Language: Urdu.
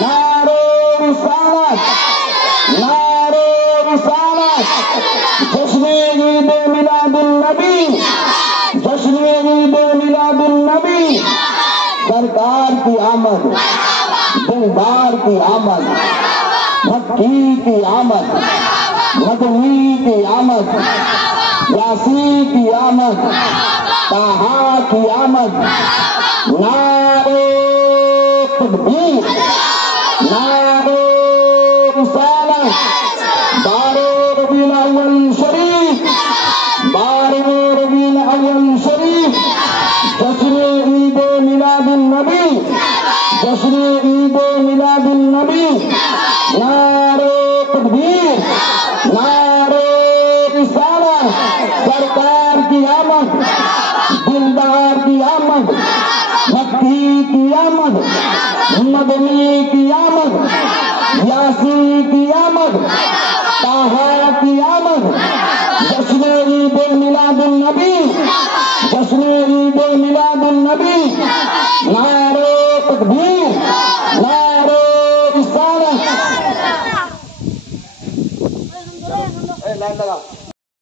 نعرہ رسالت، نعرہ رسالت، جشن عید میلاد النبی، جشن عید میلاد النبی، سرکار کی آمد، دلدار کی آمد، مکی کی آمد، مدنی کی آمد، یاسی کی آمد، طہا کی آمد، نعرہ تکبیر، نعرہ رسالت، بارہ ربیع الاول شریف، بارہ ربیع الاول شریف، جشن عید میلاد النبی، جشن عید میلاد النبی، نعرہ تکبیر، نعرہ رسالت، سرکار کی آمد، دلدار کی آمد، مکی کی آمد، مدنی کی آمد، یاسی کی آمد، طہا کی آمد، جشن عید میلاد النبی، جشن عید میلاد النبی، نعرہ تکبیر، نعرہ رسالت.